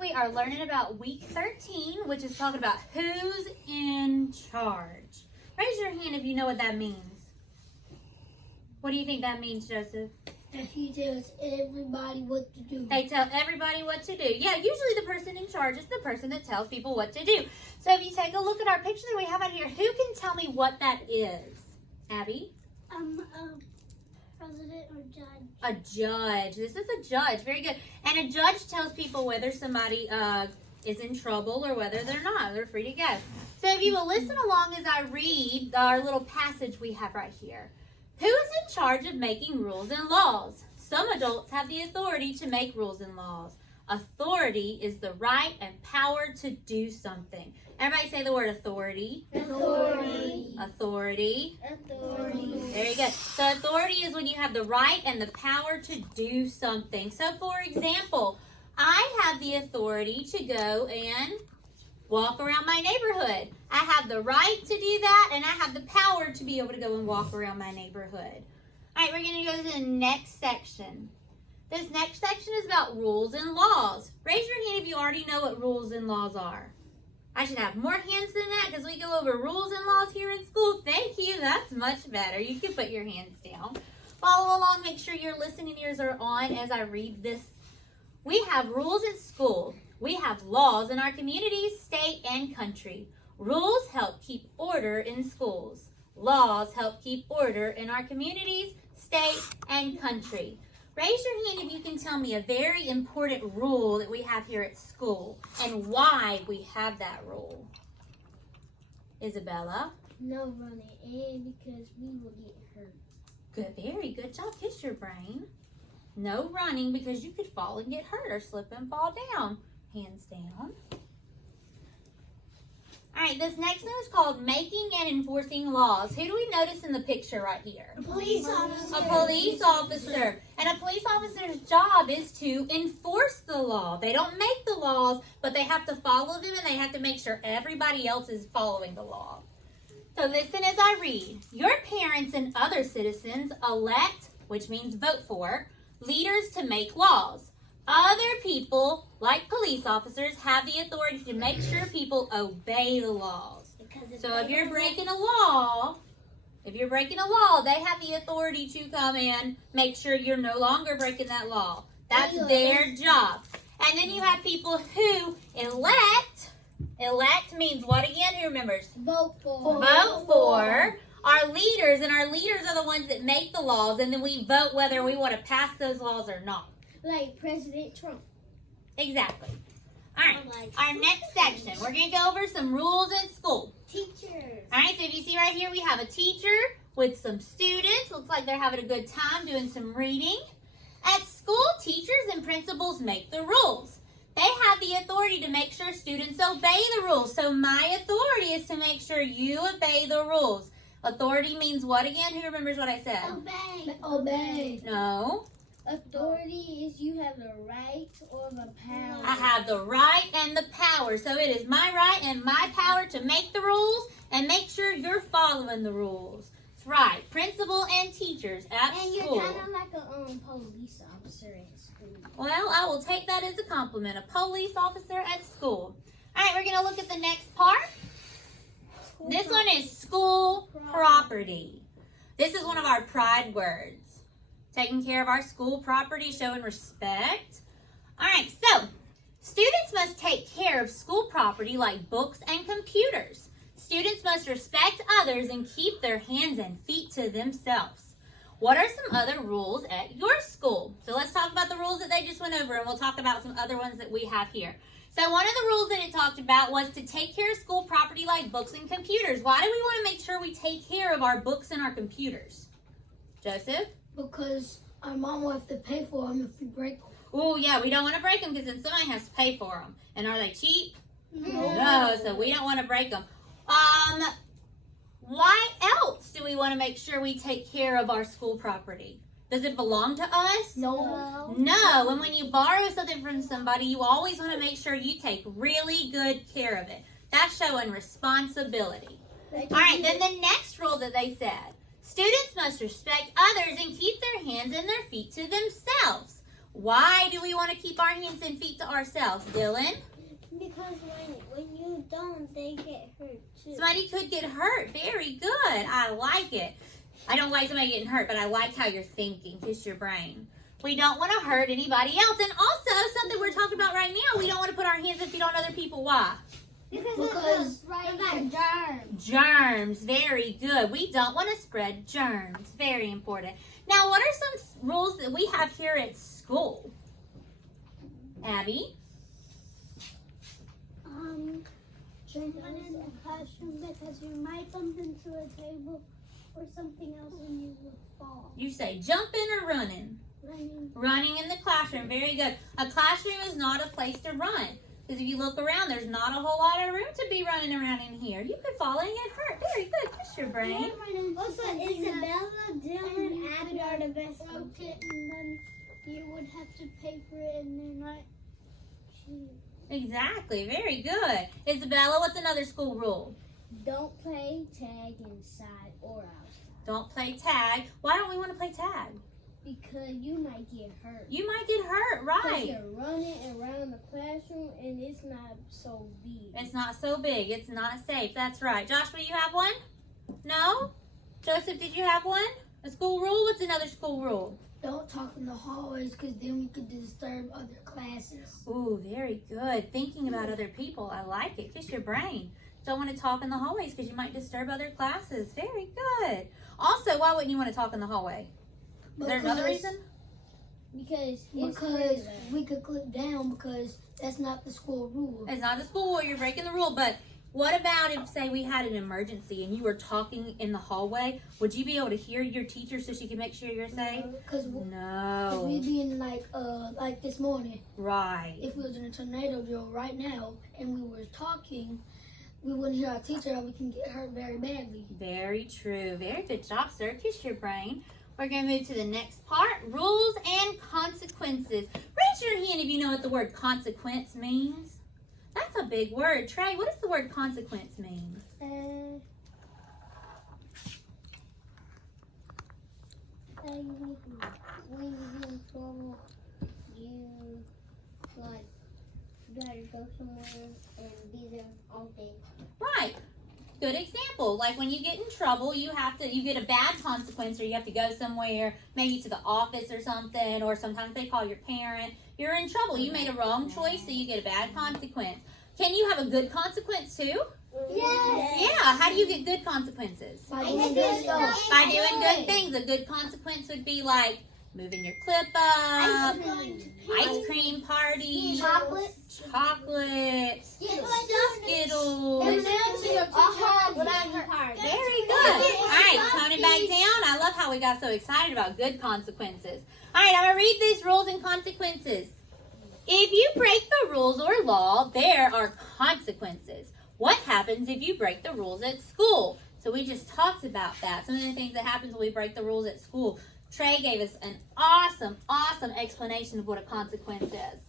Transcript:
we are learning about week 13, which is talking about who's in charge. Raise your hand if you know what that means. What do you think that means, Joseph? That he tells everybody what to do. They tell everybody what to do. Yeah, usually the person in charge is the person that tells people what to do. So if you take a look at our picture that we have out here, who can tell me what that is? Abby? President or judge. A judge. This is a judge. Very good. And a judge tells people whether somebody is in trouble or whether they're not. They're free to go. So if you will listen along as I read our little passage we have right here. Who is in charge of making rules and laws? Some adults have the authority to make rules and laws. Authority is the right and power to do something. Everybody say the word authority. Authority. Authority. Authority. Very good. So authority is when you have the right and the power to do something. So for example, I have the authority to go and walk around my neighborhood. I have the right to do that, and I have the power to be able to go and walk around my neighborhood. All right, we're going to go to the next section. This next section is about rules and laws. Raise your hand if you already know what rules and laws are. I should have more hands than that because we go over rules and laws here in school. Thank you. That's much better. You can put your hands down. Follow along. Make sure your listening ears are on as I read this. We have rules at school. We have laws in our communities, state, and country. Rules help keep order in schools. Laws help keep order in our communities, state, and country. Raise your hand if you can tell me a very important rule that we have here at school and why we have that rule. Isabella? No running in because we will get hurt. Good, very good job. Kiss your brain. No running because you could fall and get hurt or slip and fall down. Hands down. All right, this next one is called making and enforcing laws. Who do we notice in the picture right here? A police officer. A police officer. And a police officer's job is to enforce the law. They don't make the laws, but they have to follow them and they have to make sure everybody else is following the law. So listen as I read. Your parents and other citizens elect, which means vote for, leaders to make laws. Other people, like police officers, have the authority to make sure people obey the laws. So if you're breaking a law, they have the authority to come and make sure you're no longer breaking that law. That's their job. And then you have people who elect. Elect means what again? Who remembers? Vote for. Vote for our leaders, and our leaders are the ones that make the laws, and then we vote whether we want to pass those laws or not. Like President Trump. Exactly. All right, our next section, we're going to go over some rules at school. Teachers. All right, so if you see right here, we have a teacher with some students. Looks like they're having a good time doing some reading. At school, teachers and principals make the rules. They have the authority to make sure students obey the rules. So my authority is to make sure you obey the rules. Authority means what again? Who remembers what I said? Obey. Obey. No. Authority is you have the right or the power. I have the right and the power. So it is my right and my power to make the rules and make sure you're following the rules. That's right. Principal and teachers at and school. you're kind of like a police officer at school. Well, I will take that as a compliment. A police officer at school. All right, we're going to look at the next part. This one is school property. This is one of our pride words. Taking care of our school property, showing respect. All right, so students must take care of school property like books and computers. Students must respect others and keep their hands and feet to themselves. What are some other rules at your school? So let's talk about the rules that they just went over, and we'll talk about some other ones that we have here. So one of the rules that it talked about was to take care of school property like books and computers. Why do we want to make sure we take care of our books and our computers? Joseph? Because our mom will have to pay for them if we break them. Oh, yeah, we don't want to break them because then somebody has to pay for them. And are they cheap? No. No, so we don't want to break them. Why else do we want to make sure we take care of our school property? Does it belong to us? No. No, and when you borrow something from somebody, you always want to make sure you take really good care of it. That's showing responsibility. All right, then the next rule that they said, students must respect others and keep their hands and their feet to themselves. Why do we want to keep our hands and feet to ourselves, Dylan? Because when you don't, they get hurt too. Somebody could get hurt. Very good. I like it. I don't like somebody getting hurt, but I like how you're thinking. Just your brain. We don't want to hurt anybody else. And also, something we're talking about right now, we don't want to put our hands and feet on other people. Why? Because of germs. Germs. Very good. We don't want to spread germs. Very important. Now, what are some rules that we have here at school? Abby? Don't run in the classroom because you might bump into a table or something else and you will fall. You say jumping or running? Running. Running in the classroom. Very good. A classroom is not a place to run. Because if you look around, there's not a whole lot of room to be running around in here. You could fall and get hurt. Very good. Push your brain. Also, Isabella, Dylan, and Abby are the best. Broke it, and then you would have to pay for it, and they're not cheap. Exactly. Very good. Isabella, what's another school rule? Don't play tag inside or outside. Don't play tag. Why don't we want to play tag? Because you might get hurt. You might get hurt, Because right? you're running around the classroom and it's not so big. It's not so big. It's not safe. That's right. Joshua, you have one? No? Joseph, did you have one? A school rule? What's another school rule? Don't talk in the hallways because then we could disturb other classes. Ooh, very good. Thinking about other people. I like it. Kiss your brain. Don't want to talk in the hallways because you might disturb other classes. Very good. Also, why wouldn't you want to talk in the hallway? Is there another reason? Because We could click down because that's not the school rule. It's not the school rule. You're breaking the rule. But what about if, say, we had an emergency and you were talking in the hallway? Would you be able to hear your teacher so she can make sure you're safe? Because No. we be in like this morning. Right. If we was in a tornado drill right now and we were talking, we wouldn't hear our teacher and we can get hurt very badly. Very true. Very good job, sir. Kiss your brain. We're going to move to the next part, rules and consequences. Raise your hand if you know what the word consequence means. That's a big word. Trey, what does the word consequence mean? when you get in trouble, you gotta go somewhere and be there all day. Right. Good example. Like when you get in trouble, you get a bad consequence, or you have to go somewhere, maybe to the office or something, or sometimes they call your parent. You're in trouble. You made a wrong choice, so you get a bad consequence. Can you have a good consequence too? Yes. Yeah. How do you get good consequences? By doing good stuff. By doing good things. A good consequence would be like moving your clip up, ice cream party, Chocolate. Skittles. Very Good. All right, tone it back down. I love how we got so excited about good consequences. All right, I'm going to read these rules and consequences. If you break the rules or law, there are consequences. What happens if you break the rules at school? So we just talked about that. Some of the things that happens when we break the rules at school. Trey gave us an awesome explanation of what a consequence is.